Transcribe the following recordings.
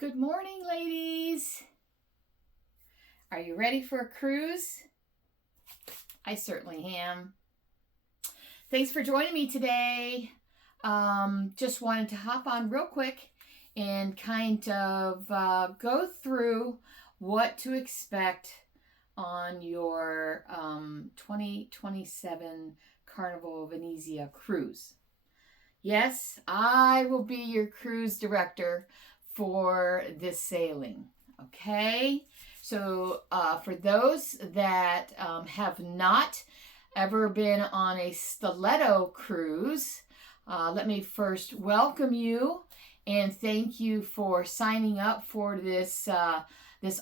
Good morning, ladies. Are you ready for a cruise? I certainly am. Thanks for joining me today. Just wanted to hop on real quick and kind of go through what to expect on your 2027 Carnival Venezia cruise. Yes, I will be your cruise director for this sailing. Okay, so for those that have not ever been on a Stiletto cruise, let me first welcome you and thank you for signing up for this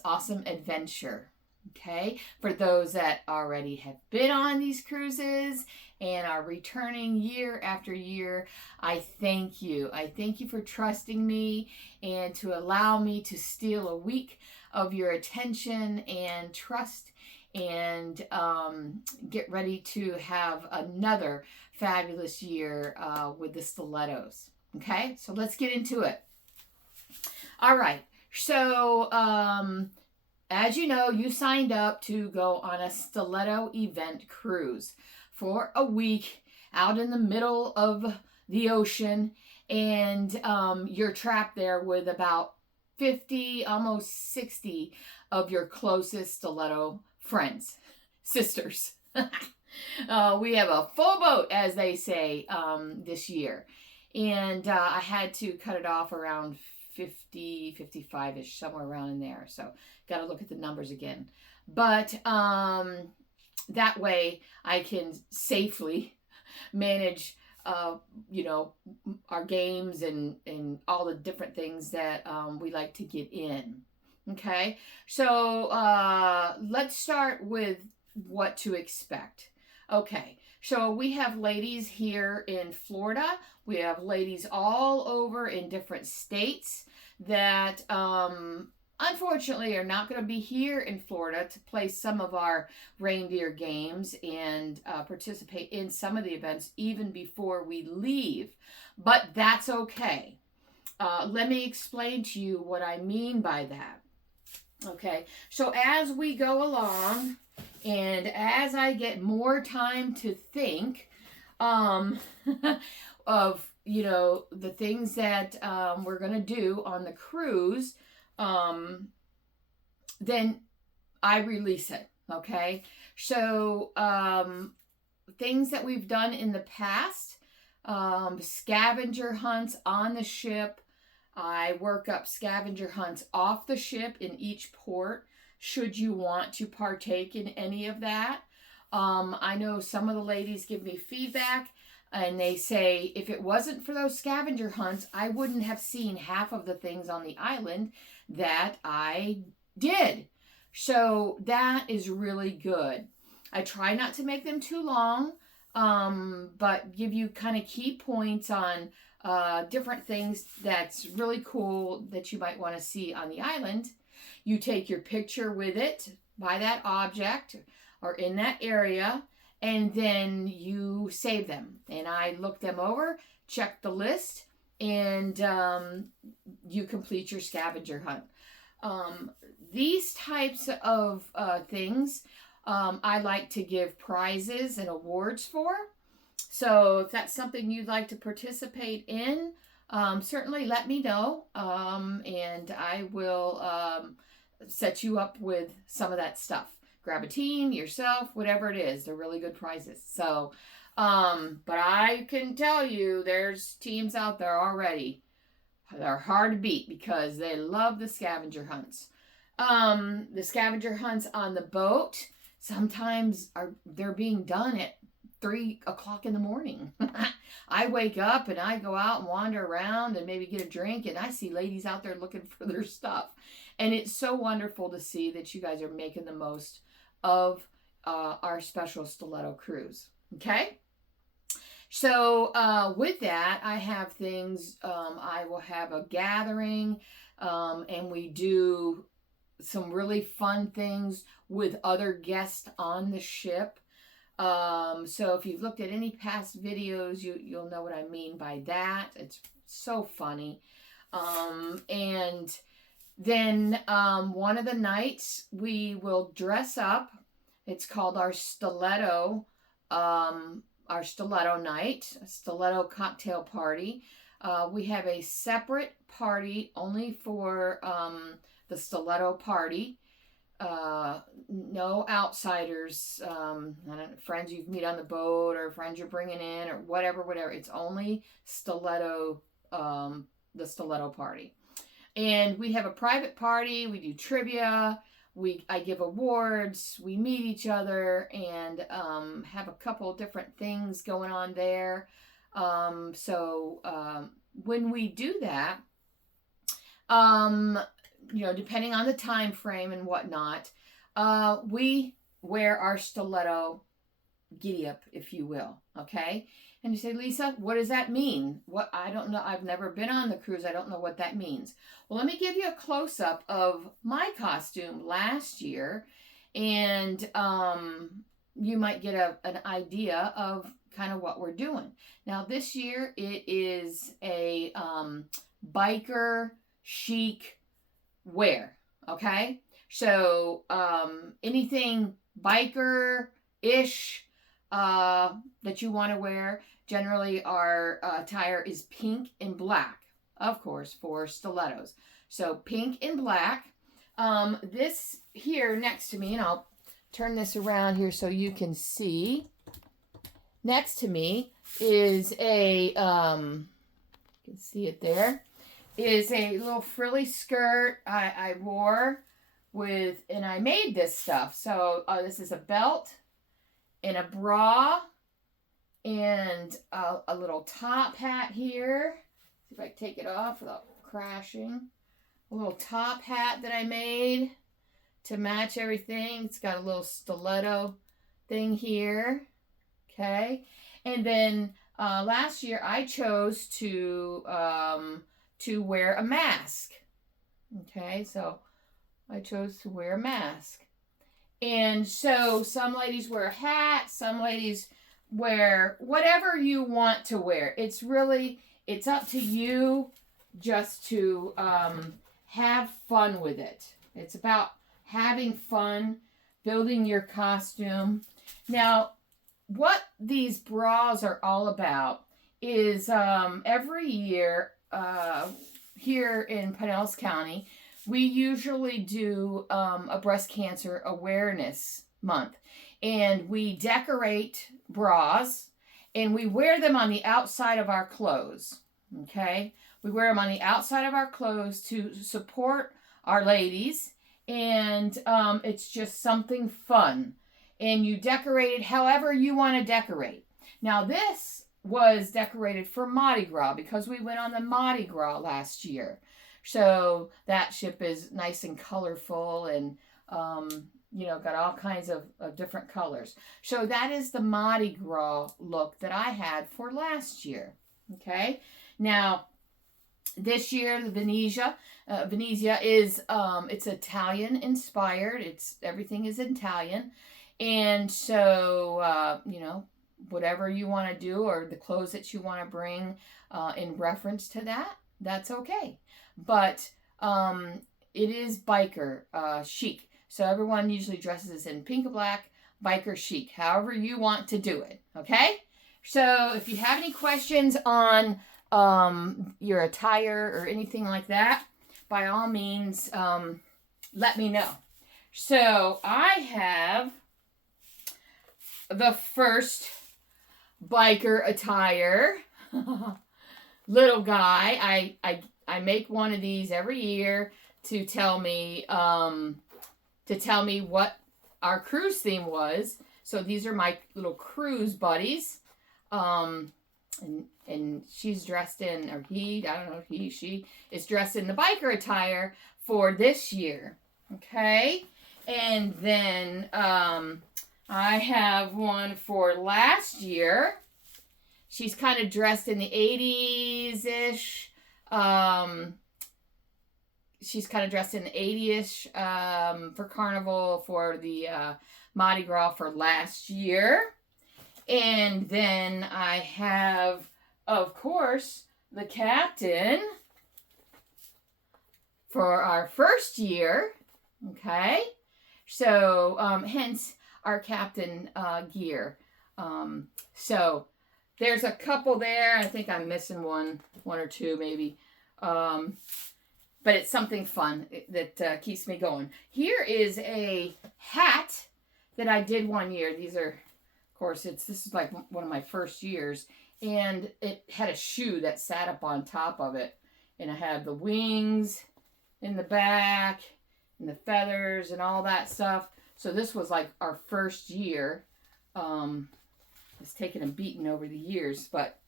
awesome adventure. Okay, for those that already have been on these cruises and are returning year after year, I thank you. I thank you for trusting me and to allow me to steal a week of your attention and trust and get ready to have another fabulous year with the Stilettos. Okay, so let's get into it. All right, so as you know, you signed up to go on a Stiletto event cruise for a week out in the middle of the ocean, and you're trapped there with about 50, almost 60 of your closest Stiletto friends, sisters. We have a full boat, as they say, this year. And I had to cut it off around 50, 55-ish, somewhere around in there. So got to look at the numbers again. But that way I can safely manage our games and all the different things that we like to get in. Okay, so let's start with what to expect. Okay, so we have ladies here in Florida. We have ladies all over in different states that unfortunately are not going to be here in Florida to play some of our reindeer games and participate in some of the events even before we leave. But that's okay. Let me explain to you what I mean by that. Okay, so as we go along and as I get more time to think of the things that we're going to do on the cruise, then I release it. Okay, so things that we've done in the past, scavenger hunts on the ship. I work up scavenger hunts off the ship in each port should you want to partake in any of that. I know some of the ladies give me feedback and they say if it wasn't for those scavenger hunts, I wouldn't have seen half of the things on the island that I did. So that is really good. I try not to make them too long, but give you kind of key points on different things that's really cool that you might want to see on the island. You take your picture with it by that object or in that area, and then you save them. And I look them over, check the list, and you complete your scavenger hunt. These types of things I like to give prizes and awards for. So if that's something you'd like to participate in, certainly let me know, and I will set you up with some of that stuff. Grab a team, yourself, whatever it is. They're really good prizes. So, but I can tell you there's teams out there already. They're hard to beat because they love the scavenger hunts. The scavenger hunts on the boat sometimes they're being done at 3 o'clock in the morning. I wake up and I go out and wander around and maybe get a drink, and I see ladies out there looking for their stuff. And it's so wonderful to see that you guys are making the most of our special Stiletto cruise. Okay? So with that, I have things. I will have a gathering, and we do some really fun things with other guests on the ship. So if you've looked at any past videos, you'll know what I mean by that. It's so funny. And Then one of the nights we will dress up. It's called our stiletto night, a stiletto cocktail party. We have a separate party only for the stiletto party. No outsiders, friends you meet on the boat or friends you're bringing in or whatever. It's only stiletto, the stiletto party. And we have a private party. We do trivia. I give awards. We meet each other and have a couple different things going on there. When we do that, depending on the time frame and whatnot, we wear our stiletto giddy up, if you will. Okay. And you say, Lisa, what does that mean? What? I don't know. I've never been on the cruise. I don't know what that means. Well, let me give you a close-up of my costume last year, and you might get an idea of kind of what we're doing. Now, this year, it is a biker chic wear, okay? So, anything biker-ish that you want to wear. Generally, our attire is pink and black, of course, for stilettos. So pink and black. This here next to me, and I'll turn this around here so you can see. Next to me is you can see it there, is a little frilly skirt I wore with, and I made this stuff. So this is a belt and a bra and a little top hat here. See if I can take it off without crashing. A little top hat that I made to match everything. It's got a little stiletto thing here. Okay. And then last year I chose to wear a mask. Okay. So I chose to wear a mask. And so some ladies wear a hat, some ladies wear whatever you want to wear. It's up to you just to have fun with it. It's about having fun, building your costume. Now, what these bras are all about is every year here in Pinellas County, we usually do a breast cancer awareness month. And we decorate bras and we wear them on the outside of our clothes. Okay? We wear them on the outside of our clothes to support our ladies. And it's just something fun. And you decorate it however you want to decorate. Now, this was decorated for Mardi Gras because we went on the Mardi Gras last year. So that ship is nice and colorful and, got all kinds of different colors. So that is the Mardi Gras look that I had for last year. Okay. Now, this year, the Venezia is, it's Italian inspired. Everything is Italian. And so, whatever you want to do or the clothes that you want to bring in reference to that, that's okay. But it is biker chic. So everyone usually dresses in pink and black, biker chic, however you want to do it. Okay? So if you have any questions on your attire or anything like that, by all means, let me know. So I have the first biker attire. Little guy. I make one of these every year to tell me what our cruise theme was. So these are my little cruise buddies. And she's dressed in, or he, I don't know, she is dressed in the biker attire for this year. Okay. And then I have one for last year. She's kind of dressed in the 80s-ish. She's kind of dressed in the 80s for Carnival for the Mardi Gras for last year. And then I have, of course, the captain. for our first year. Okay. So, hence our captain gear. So there's a couple there. I think I'm missing one or two maybe. But it's something fun that keeps me going. Here is a hat that I did one year. These are, of course, this is like one of my first years. And it had a shoe that sat up on top of it. And I had the wings in the back and the feathers and all that stuff. So this was like our first year. It's taken a beating over the years, but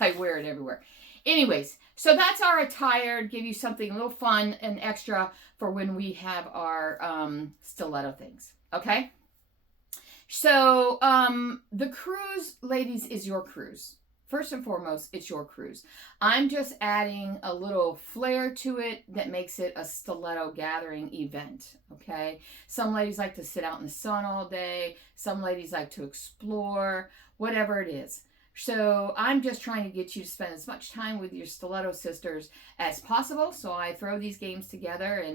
I wear it everywhere. Anyways, so that's our attire. Give you something a little fun and extra for when we have our stiletto things. Okay? So the cruise, ladies, is your cruise. First and foremost, it's your cruise. I'm just adding a little flair to it that makes it a stiletto gathering event, okay? Some ladies like to sit out in the sun all day. Some ladies like to explore, whatever it is. So I'm just trying to get you to spend as much time with your stiletto sisters as possible. So I throw these games together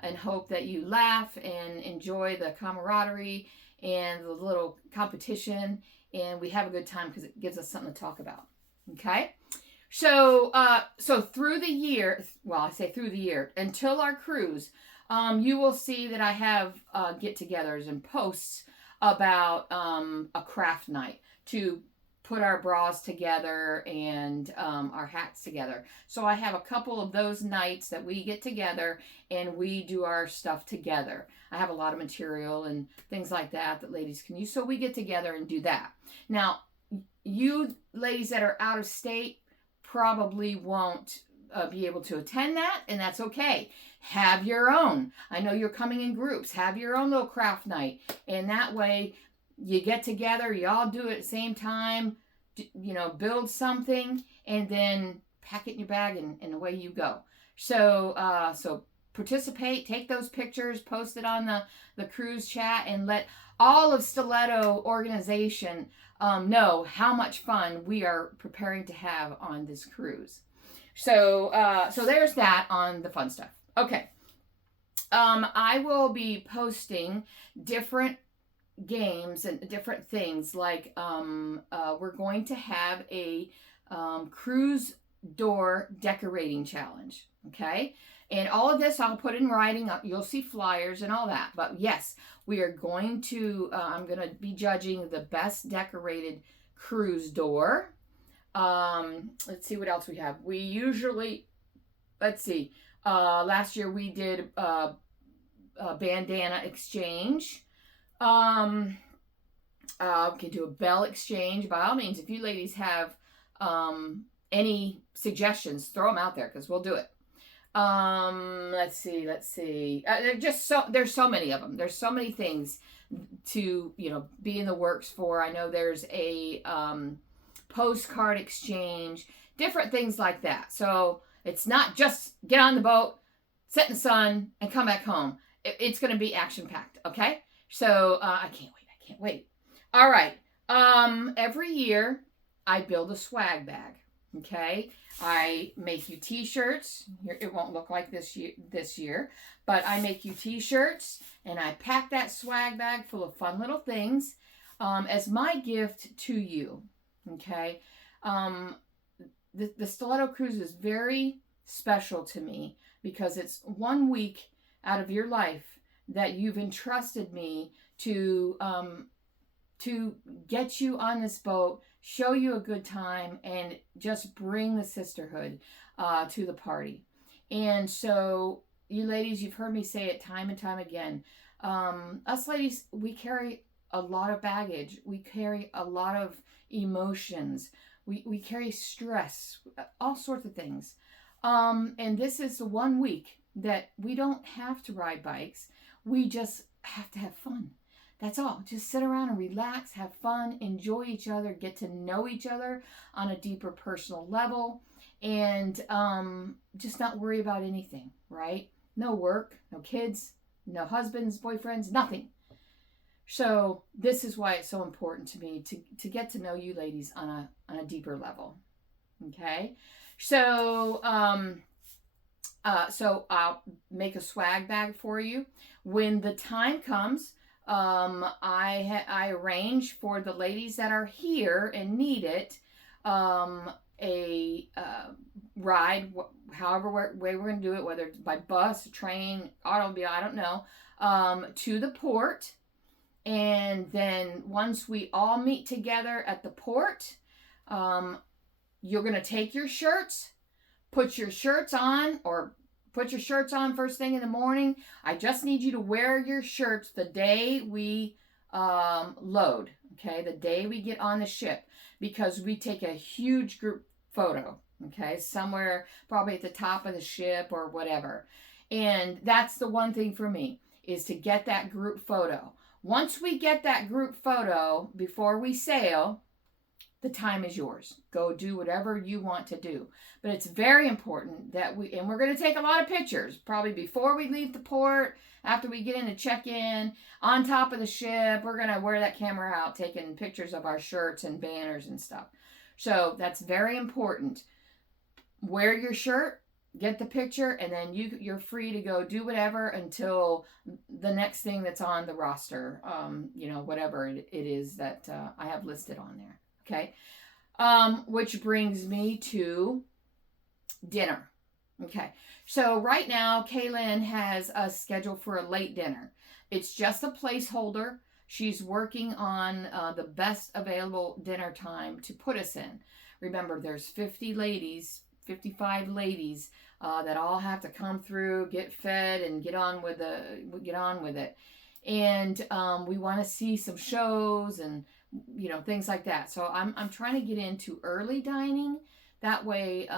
and hope that you laugh and enjoy the camaraderie and the little competition, and we have a good time because it gives us something to talk about. Okay? So through the year, well, I say through the year, until our cruise, you will see that I have get-togethers and posts about a craft night to put our bras together and our hats together. So I have a couple of those nights that we get together and we do our stuff together. I have a lot of material and things like that ladies can use. So we get together and do that. Now, you ladies that are out of state probably won't be able to attend that, and that's okay. Have your own. I know you're coming in groups. Have your own little craft night, and that way you get together, you all do it at the same time, build something, and then pack it in your bag and away you go. So participate, take those pictures, post it on the cruise chat, and let all of Stiletto organization know how much fun we are preparing to have on this cruise. So there's that on the fun stuff. Okay. I will be posting different games and different things like we're going to have a cruise door decorating challenge. Okay. And all of this I'll put in writing. You'll see flyers and all that. But yes, we are going to, I'm going to be judging the best decorated cruise door. Let's see what else we have. We usually, last year we did a bandana exchange. We can do a bell exchange. By all means, if you ladies have any suggestions, throw them out there because we'll do it. Let's see. There's so many of them. There's so many things to, be in the works for. I know there's a postcard exchange, different things like that. So it's not just get on the boat, sit in the sun, and come back home. It's going to be action-packed, okay? So I can't wait. All right. Every year I build a swag bag, okay? I make you t-shirts. It won't look like this year, but I make you t-shirts, and I pack that swag bag full of fun little things as my gift to you, okay? The Stiletto Cruise is very special to me because it's 1 week out of your life that you've entrusted me to get you on this boat, show you a good time, and just bring the sisterhood to the party. And so, you ladies, you've heard me say it time and time again. Us ladies, we carry a lot of baggage. We carry a lot of emotions. We carry stress, all sorts of things. And this is the 1 week that we don't have to ride bikes. We just have to have fun. That's all. Just sit around and relax, have fun, enjoy each other, get to know each other on a deeper personal level, and just not worry about anything, right? No work, no kids, no husbands, boyfriends, nothing. So this is why it's so important to me to get to know you ladies on a deeper level. Okay? So So I'll make a swag bag for you. When the time comes, I arrange for the ladies that are here and need it, a ride, however way we're going to do it, whether it's by bus, train, automobile, I don't know, to the port. And then once we all meet together at the port, you're going to take your shirts, put your shirts on, or put your shirts on first thing in the morning. I just need you to wear your shirts the day we load, okay, the day we get on the ship, because we take a huge group photo, okay, somewhere probably at the top of the ship or whatever. And that's the one thing for me, is to get that group photo. Once we get that group photo before we sail, the time is yours. Go do whatever you want to do. But it's very important that and we're going to take a lot of pictures, probably before we leave the port, after we get in to check in, on top of the ship. We're going to wear that camera out, taking pictures of our shirts and banners and stuff. So that's very important. Wear your shirt, get the picture, and then you're free to go do whatever until the next thing that's on the roster, whatever it is that I have listed on there. Okay. Which brings me to dinner. Okay. So right now, Kaylin has us scheduled for a late dinner. It's just a placeholder. She's working on the best available dinner time to put us in. Remember, there's 55 ladies that all have to come through, get fed, and get on with it. And we want to see some shows and things like that. So I'm trying to get into early dining. That way,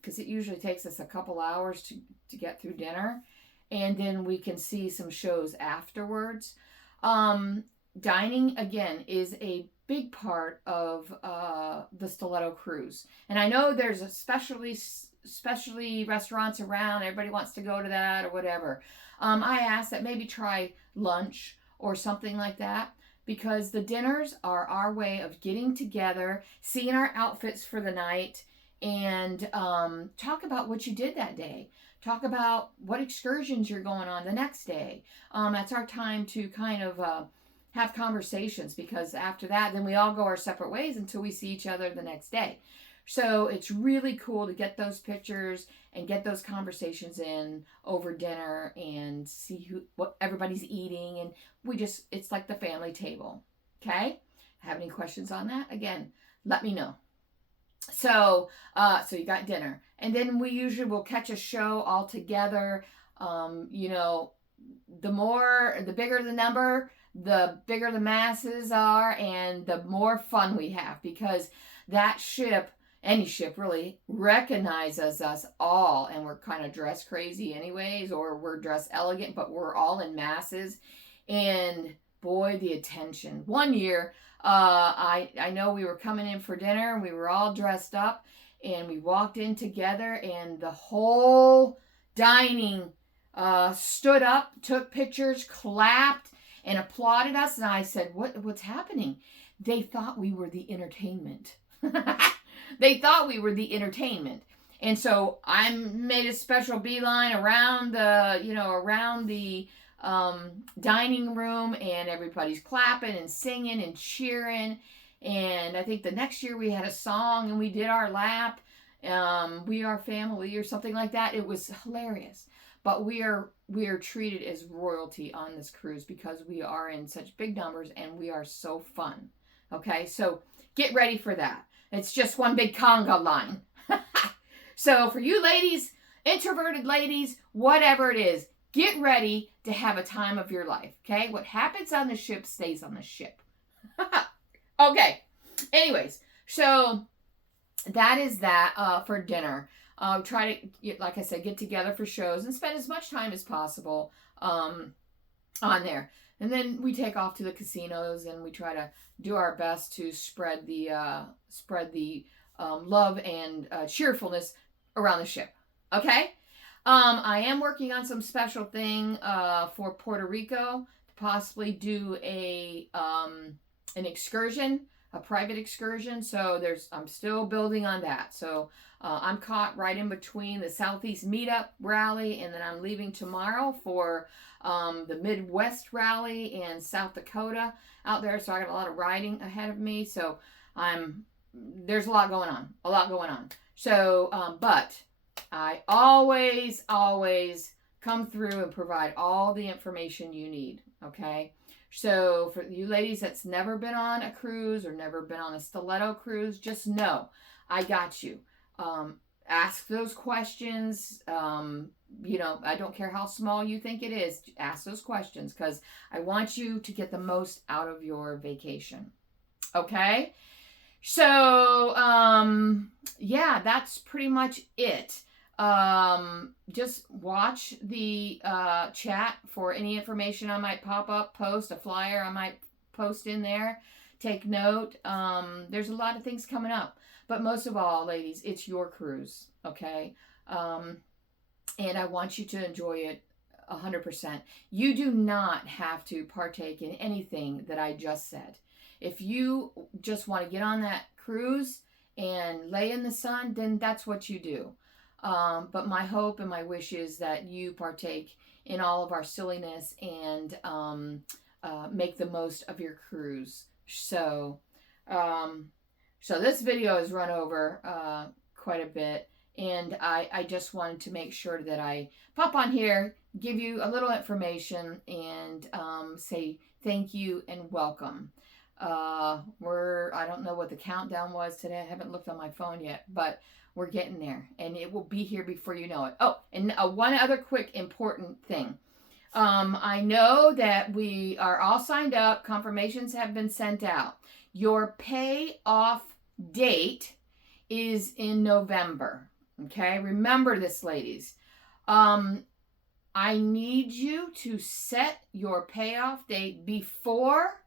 because it usually takes us a couple hours to get through dinner. And then we can see some shows afterwards. Dining, again, is a big part of the Stiletto cruise. And I know there's especially restaurants around. Everybody wants to go to that or whatever. I asked that maybe try lunch or something like that, because the dinners are our way of getting together, seeing our outfits for the night, and talk about what you did that day. Talk about what excursions you're going on the next day. That's our time to kind of have conversations, because after that, then we all go our separate ways until we see each other the next day. So it's really cool to get those pictures and get those conversations in over dinner and see what everybody's eating. And it's like the family table. Okay? Have any questions on that? Again, let me know. So you got dinner. And then we usually will catch a show all together. The bigger the number, the bigger the masses are, and the more fun we have, because that ship, any ship really, recognizes us all, and we're kind of dressed crazy anyways, or we're dressed elegant, but we're all in masses. And boy, the attention. One year, I know we were coming in for dinner, and we were all dressed up, and we walked in together, and the whole dining stood up, took pictures, clapped, and applauded us. And I said, what's happening? They thought we were the entertainment. They thought we were the entertainment. And so I made a special beeline around the dining room, and everybody's clapping and singing and cheering. And I think the next year we had a song and we did our lap, We Are Family or something like that. It was hilarious. But we are treated as royalty on this cruise, because we are in such big numbers and we are so fun. Okay, so get ready for that. It's just one big conga line. So for you ladies, introverted ladies, whatever it is, get ready to have a time of your life. Okay, what happens on the ship stays on the ship. Okay, anyways, so that is that for dinner. Try to, like I said, get together for shows and spend as much time as possible on there. And then we take off to the casinos, and we try to do our best to spread the love and cheerfulness around the ship. Okay? I am working on some special thing for Puerto Rico to possibly do an excursion, a private excursion. So I'm still building on that. So I'm caught right in between the Southeast Meetup rally, and then I'm leaving tomorrow for the Midwest rally in South Dakota out there. So I got a lot of riding ahead of me. So there's a lot going on. So, but I always come through and provide all the information you need. Okay. So for you ladies that's never been on a cruise or never been on a Stiletto cruise, just know I got you. Ask those questions. I don't care how small you think it is. Ask those questions because I want you to get the most out of your vacation. Okay? So, yeah, that's pretty much it. Just watch the chat for any information I might pop up, post a flyer I might post in there. Take note. There's a lot of things coming up, but most of all, ladies, it's your cruise, okay? And I want you to enjoy it 100%. You do not have to partake in anything that I just said. If you just want to get on that cruise and lay in the sun, then that's what you do. But my hope and my wish is that you partake in all of our silliness and make the most of your cruise. So this video has run over quite a bit, and I just wanted to make sure that I pop on here, give you a little information, and say thank you and welcome. I don't know what the countdown was today. I haven't looked on my phone yet, but we're getting there, and it will be here before you know it. Oh, and one other quick important thing. I know that we are all signed up. Confirmations have been sent out. Your payoff date is in November. Okay, remember this, ladies. I need you to set your payoff date before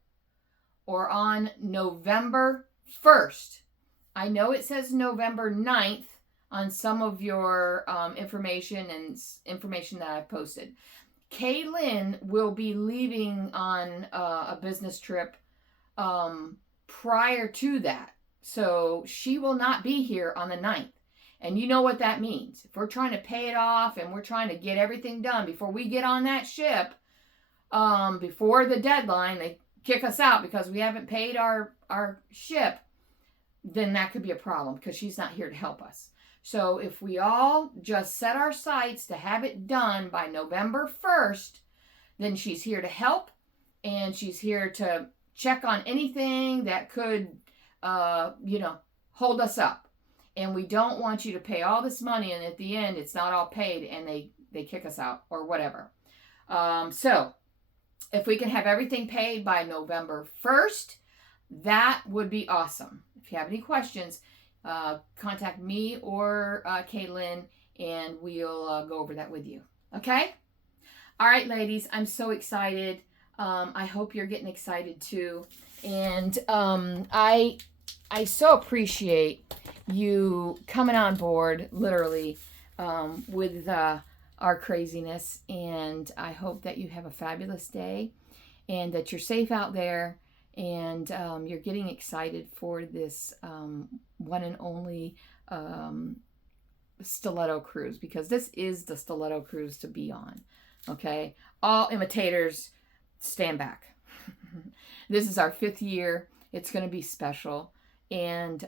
or on November 1st. I know it says November 9th on some of your information and information that I've posted. Kaylin will be leaving on a business trip prior to that. So she will not be here on the 9th. And you know what that means. If we're trying to pay it off and we're trying to get everything done before we get on that ship, before the deadline, they kick us out because we haven't paid our ship, then that could be a problem because she's not here to help us. So if we all just set our sights to have it done by November 1st, then she's here to help, and she's here to check on anything that could, hold us up. And we don't want you to pay all this money, and at the end, it's not all paid, and they kick us out or whatever. So if we can have everything paid by November 1st, that would be awesome. If you have any questions, contact me or Kaylin, and we'll go over that with you. Okay? All right, ladies, I'm so excited. I hope you're getting excited too. And I so appreciate you coming on board, literally, with our craziness. And I hope that you have a fabulous day and that you're safe out there. And you're getting excited for this one and only Stiletto cruise, because this is the Stiletto cruise to be on. Okay? All imitators, stand back. This is our 5th year. It's going to be special. And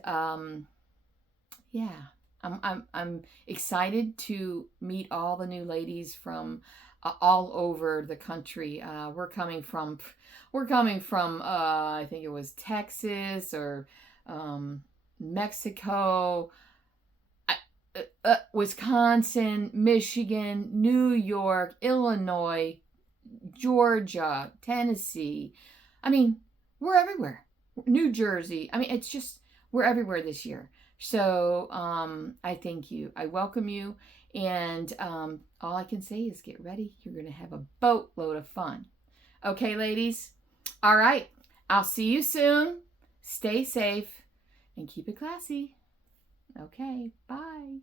yeah, I'm excited to meet all the new ladies from all over the country. We're coming from I think it was Texas or Mexico, Wisconsin, Michigan, New York, Illinois, Georgia, Tennessee. I mean, we're everywhere. New Jersey. I mean, it's just, we're everywhere this year. So I thank you. I welcome you. And all I can say is get ready. You're going to have a boatload of fun. Okay, ladies? All right. I'll see you soon. Stay safe and keep it classy. Okay, bye.